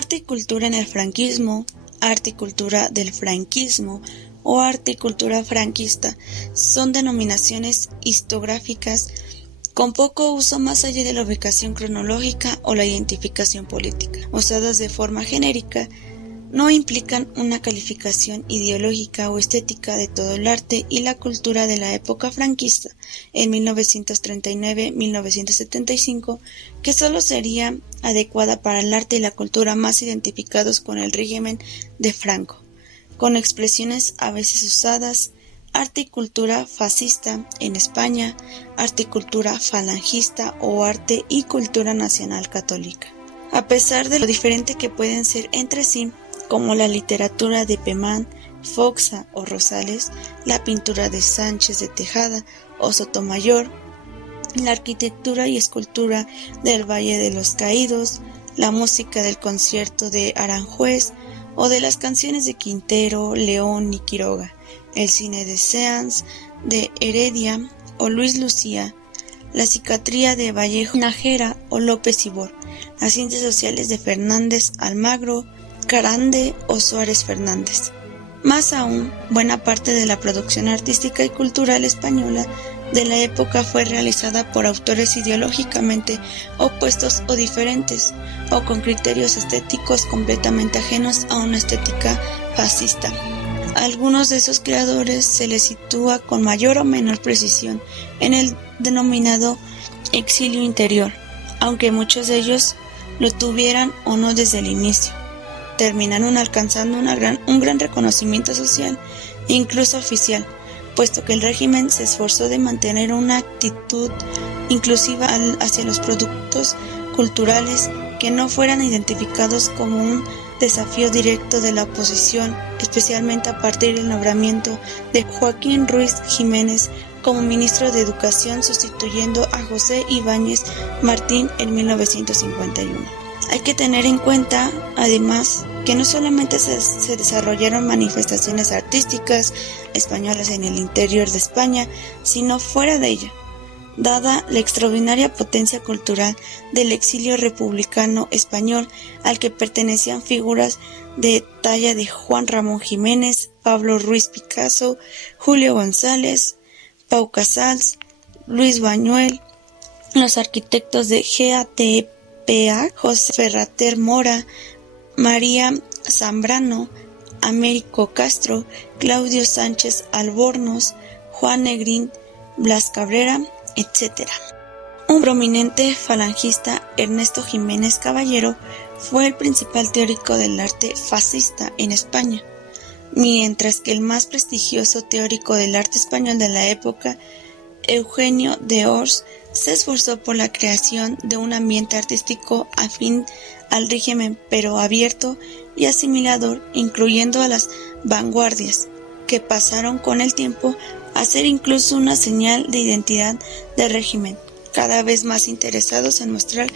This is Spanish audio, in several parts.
Arte y cultura en el franquismo, arte y cultura del franquismo o arte y cultura franquista son denominaciones historiográficas con poco uso más allá de la ubicación cronológica o la identificación política. Usadas de forma genérica, no implican una calificación ideológica o estética de todo el arte y la cultura de la época franquista en 1939-1975, que solo sería adecuada para el arte y la cultura más identificados con el régimen de Franco, con expresiones a veces usadas: arte y cultura fascista en España, arte y cultura falangista o arte y cultura nacional católica. A pesar de lo diferente que pueden ser entre sí, como la literatura de Pemán, Foxa o Rosales, la pintura de Sánchez de Tejada o Sotomayor, la arquitectura y escultura del Valle de los Caídos, la música del concierto de Aranjuez o de las canciones de Quintero, León y Quiroga, el cine de Seans, de Heredia o Luis Lucía, la psiquiatría de Vallejo Nájera o López Ibor, las ciencias sociales de Fernández Almagro, Carande o Suárez Fernández. Más aún, buena parte de la producción artística y cultural española de la época fue realizada por autores ideológicamente opuestos o diferentes, o con criterios estéticos completamente ajenos a una estética fascista. A algunos de esos creadores se les sitúa con mayor o menor precisión en el denominado exilio interior, aunque muchos de ellos lo tuvieran o no desde el inicio. Terminaron alcanzando un gran reconocimiento social e incluso oficial, puesto que el régimen se esforzó de mantener una actitud inclusiva hacia los productos culturales que no fueran identificados como un desafío directo de la oposición, especialmente a partir del nombramiento de Joaquín Ruiz Jiménez como ministro de Educación, sustituyendo a José Ibáñez Martín en 1951. Hay que tener en cuenta, además, que no solamente se desarrollaron manifestaciones artísticas españolas en el interior de España, sino fuera de ella. Dada la extraordinaria potencia cultural del exilio republicano español, al que pertenecían figuras de talla de Juan Ramón Jiménez, Pablo Ruiz Picasso, Julio González, Pau Casals, Luis Buñuel, los arquitectos de GATPA, José Ferrater Mora, María Zambrano, Américo Castro, Claudio Sánchez Albornoz, Juan Negrín, Blas Cabrera, etc. Un prominente falangista, Ernesto Jiménez Caballero, fue el principal teórico del arte fascista en España, mientras que el más prestigioso teórico del arte español de la época, Eugenio de Ors, se esforzó por la creación de un ambiente artístico afín al régimen, pero abierto y asimilador, incluyendo a las vanguardias, que pasaron con el tiempo a ser incluso una señal de identidad del régimen, cada vez más interesados en mostrar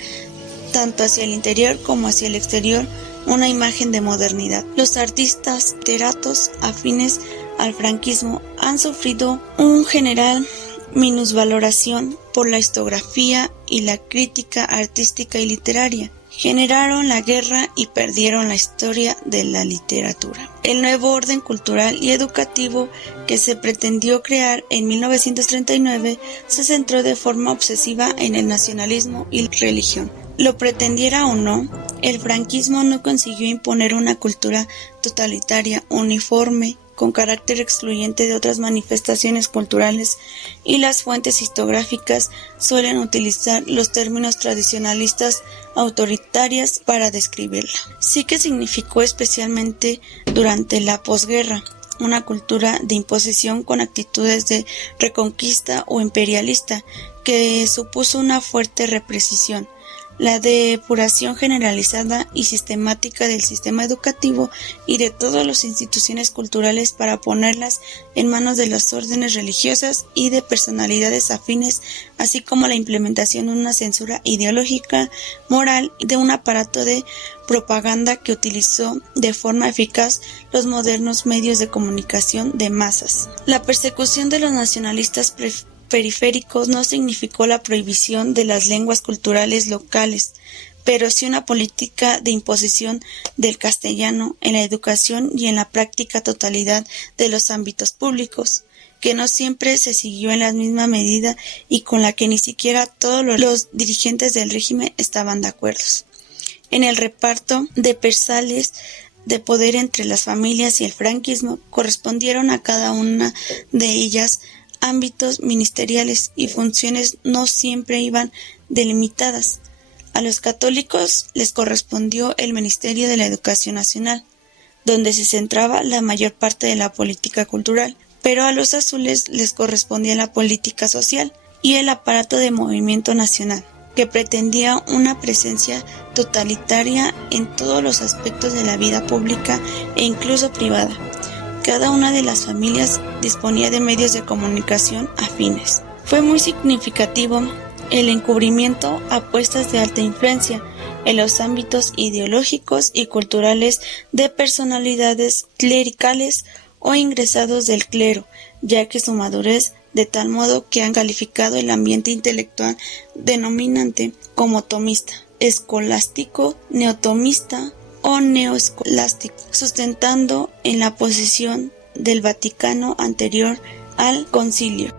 tanto hacia el interior como hacia el exterior una imagen de modernidad. Los artistas literatos afines al franquismo han sufrido un general minusvaloración por la historiografía y la crítica artística y literaria. Generaron la guerra y perdieron la historia de la literatura. El nuevo orden cultural y educativo que se pretendió crear en 1939 se centró de forma obsesiva en el nacionalismo y la religión. Lo pretendiera o no, el franquismo no consiguió imponer una cultura totalitaria, uniforme, con carácter excluyente de otras manifestaciones culturales, y las fuentes historiográficas suelen utilizar los términos tradicionalistas autoritarias para describirla. Sí que significó, especialmente durante la posguerra, una cultura de imposición con actitudes de reconquista o imperialista que supuso una fuerte represión, la depuración generalizada y sistemática del sistema educativo y de todas las instituciones culturales para ponerlas en manos de las órdenes religiosas y de personalidades afines, así como la implementación de una censura ideológica, moral y de un aparato de propaganda que utilizó de forma eficaz los modernos medios de comunicación de masas. La persecución de los nacionalistas periféricos no significó la prohibición de las lenguas culturales locales, pero sí una política de imposición del castellano en la educación y en la práctica totalidad de los ámbitos públicos, que no siempre se siguió en la misma medida y con la que ni siquiera todos los dirigentes del régimen estaban de acuerdo. En el reparto de persales de poder entre las familias y el franquismo correspondieron a cada una de ellas ámbitos ministeriales y funciones no siempre iban delimitadas. A los católicos les correspondió el Ministerio de la Educación Nacional, donde se centraba la mayor parte de la política cultural, pero a los azules les correspondía la política social y el aparato de movimiento nacional, que pretendía una presencia totalitaria en todos los aspectos de la vida pública e incluso privada. Cada una de las familias disponía de medios de comunicación afines. Fue muy significativo el encubrimiento a puestas de alta influencia en los ámbitos ideológicos y culturales de personalidades clericales o ingresados del clero, ya que su madurez de tal modo que han calificado el ambiente intelectual denominante como tomista, escolástico, neotomista o neoescolástico, sustentando en la posición del Vaticano anterior al concilio.